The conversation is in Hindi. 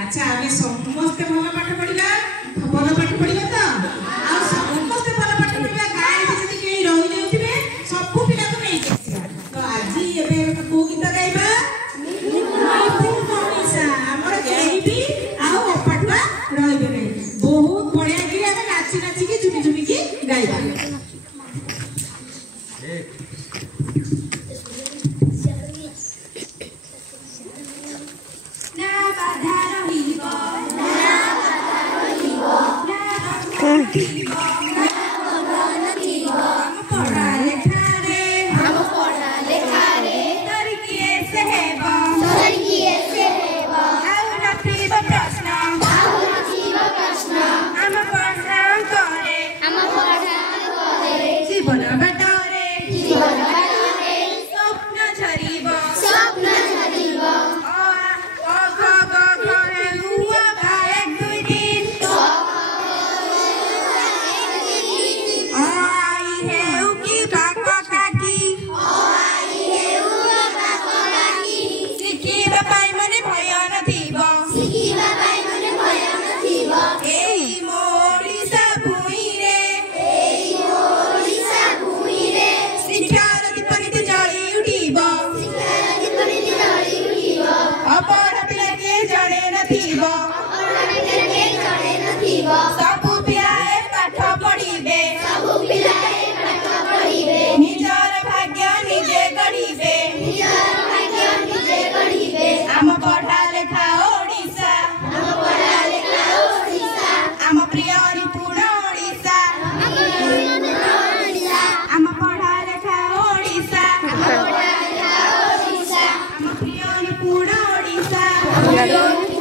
अच्छा आमे समस्त भल पाठ पढ़िबा भल पाठ पढ़िबा तो आ समस्त भल पाठ पढ़िबा गाय जति केही रहि जाउथिबे सब पिला को नै केसिया तो आजी एबे को गीत गाइबा मनीषा हमर केही भी आ पाठवा रहिबे नै बहुत बढ़िया कि आमे नाची नाची के झुमी झुमी के गाइबा Obrigada.